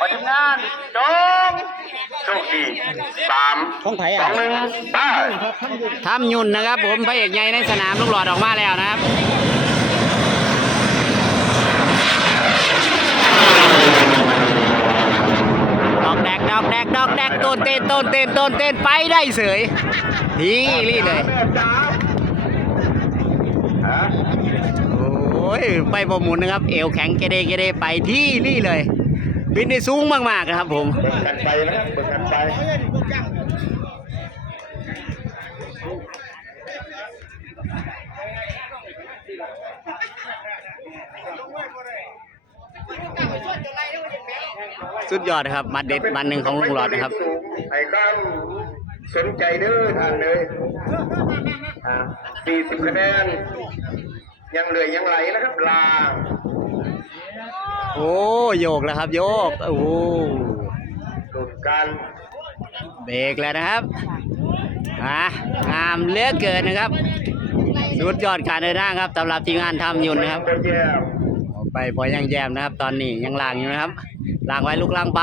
ปฏิบัติงานจงโชคดีสามของไผ่สออะงหนึ่งไปทำยุ่นนะครับ ผมพระเอกใหญ่ในสนามลูกหลอดออกมาแล้วนะครับ ดอกแดกดอกแดกดอกแดกต้นเต้นต้นเต้นต้นเต้นไปได้เสยดีรีดเลยแบบสามฮะโอ้ยไปบหมุนนะครับ เอวแข็งเกเรเกเรไปที่นี่เลย บินได้สูงมากๆนะครับผมเบิกกันไปนะครับเบิกกันไปสุดยอดนะครับมาเด็ดมันหนึ่งของลุงหลอดนะครับไอ้ข้างสนใจเด้อท่านเลยอ่าสี่สิบคะแนนยังเหลือยังไหลนะครับลา อ้โยกแล้วครับ โยกโอ้โหหลุดกันเบรกแล้วนะครับอะงามเหลือกเกินนะครับสุดยอดการเดินทางครับสำหรับทีมงานทำยุ่นนะครับเยี่ยมออกไปพอยังแยมนะครับ ตอนนี้ยังล่างอยู่นะครับล่างไว้ลูกล่างไป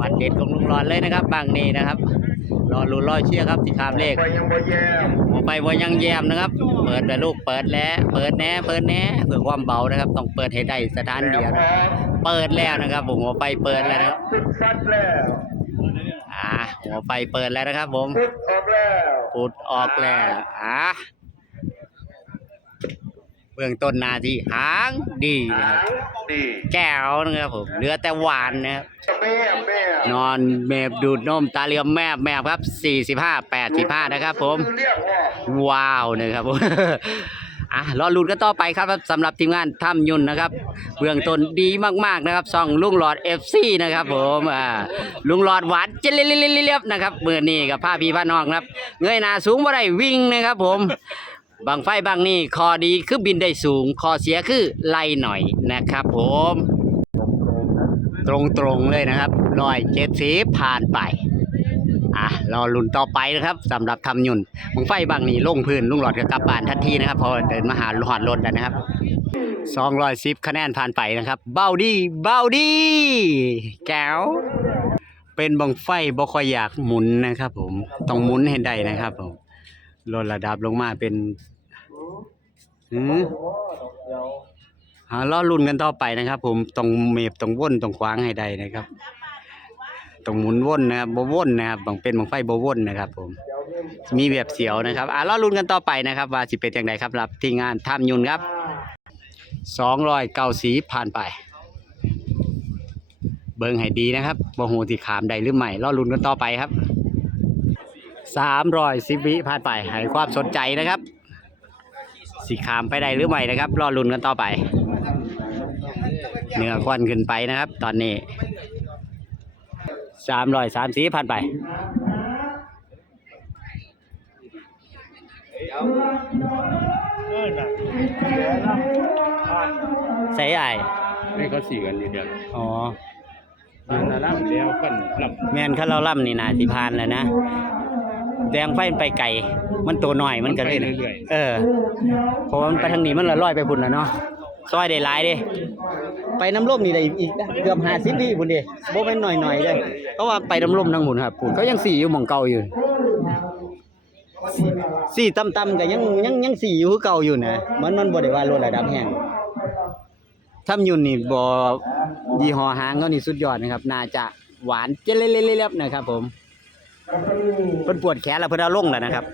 มัดเด็ดของลุงหลอดเลยนะครับบางนี้นะครับ รอลุ้นรอเชียร์ครับที่ขามเลขไปยังบ่แยมอไปบอยังแยมนะครับ เปิดแต่ลูกเปิดแล้วเปิดแน่เปิดแน่เพื่อความเบานะครับ ต้องเปิดให้ได้สถานเดียวนะเปิดแล้วนะครับผมหัวไฟเปิดแล้วนะครับสุดซัดแล้วอ่าหัวไฟเปิดแล้วนะครับผมพุดออกแล้วปุดออกแล้วอ่า บื้องต้นนาทีหางดีนะหาครับงดีแก้วนะครับผมเหลือแต่หวานนะครับแม่แม่นอนเมบดูดนมตาเหลียมแมบแมบครับ45 85นะครับ ผมเรียกว่าว้าวนะครับผมอะรอลุ้นกันต่อไปครับสำหรับทีมงานถ้ำยุนนะครับเบื้องต้นดีมากๆนะครับซองลุงหลอด FC นะครับผมอ่าลุงหลอดหวานเจริญเรียบๆนะครับเมื่อนี้กับผ้าพี่ผ้าน้องครับ เงยหน้าสูงบ่ได้วิ่งนะครับผม บางไฟบางนี่คอดีคือบินได้สูง คอเสียคือไล่หน่อยนะครับ ผม ตรงๆเลยนะครับร้อยเจ็ดสิบผ่านไปอะรอลุ้นต่อไปนะครับสำหรับทำยุ่นบังไฟบางนี้ลงพื้นลุงหลอดกับกลับบ้านทันทีนะครับพอเดินมาหาหอดรถแล้วนะครับสองร้อยสิบคะแนนผ่านไปนะครับ เบ้าดีเบ้าดีแก้วเป็นบังไฟบ่ค่อยอยากหมุนนะครับ ผมต้องหมุนให้ได้นะครับผม ลดระดับลงมาเป็นหืมหารอลุ้นกันต่อไปนะครับ ผมต้องเมฟต้องว่นต้องคว้างให้ได้นะครับต้องหมุนวนนะครับบ่วนนะครับบางเป็นบางไฟบ่วนนะครับ ผม มีแบบเสียวนะครับอะรอลุ้นกันต่อไปนะครับ ว่าสิเป็นอย่างไรครับรับที่งานทำยุนครับสองร้อยเก้าสีผ่านไป เบิ่งให้ดีนะครับบ่ฮู้ที่ขามได้หรือไม่รอลุ้นกันต่อไปครับ สามร้อยสิบวิผ่านไปให้ความสนใจนะครับสิขามไปได้หรือไม่นะครับ รอลุ้นกันต่อไปเหนือควันขึ้นไปนะครับ ตอนนี้สามร้อยสามสีพันไปใส่ไอายให้เขาสี่กันอยู่เดียวอ๋อมันน่ารักแล้วกันลแม่นข้าเราล่ำนี่นาสิพานแล้วนะ แดงไฟมันไปไกลมันตัวหน่อยมันก็เลยนะเออเพราะว่ามันไปทางนี้มันละลอยไปพุ่นนะเนาะซอยได้หลายเด้ ไปน้ำร่มนี่ได้อีกนะเกือบห้าสิบวิพุ่นเด้บ่เป็นหน่อยๆเด้เพราะว่าไปน้ำร่มทั้งหมดครับพุ่นเขายังสี่อยู่หม่องเก่าอยู่สี่ต่ำๆก็ยังยังยังสี่อยู่คือเก่าอยู่นะมันมันบ่ได้ว่าลดระดับแห้ง ทำยุนนี่บ่ยี่ห้อหางเขานี่สุดยอดนะครับ น่าจะหวานเจเล็บๆๆนะครับผม เพิ่นปวดแขนแล้วเพิ่นเอาลงแล้วนะครับ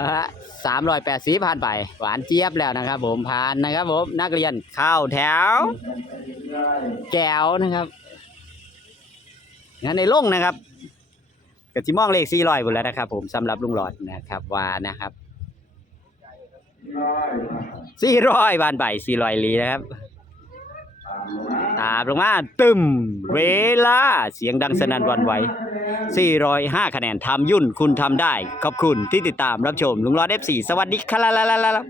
ฮะ380ผ่านไป หวานเจี๊ยบแล้วนะครับ ผมผ่านนะครับ ผมนักเรียนเข้าแถว แก้วนะครับงั้นในลงนะครับก็สิมองเลข400พุ่นแล้วนะครับ ผมสำหรับลุงหลอดนะครับว่านะครับ400บานใบ400ลีนะครับ ตามลงมาตึมเวลาเสียงดังสนั่นวันไหว 405 คะแนนทำยุ่นคุณทำได้ ขอบคุณที่ติดตามรับชมลุงรอด F4 สวัสดีครับ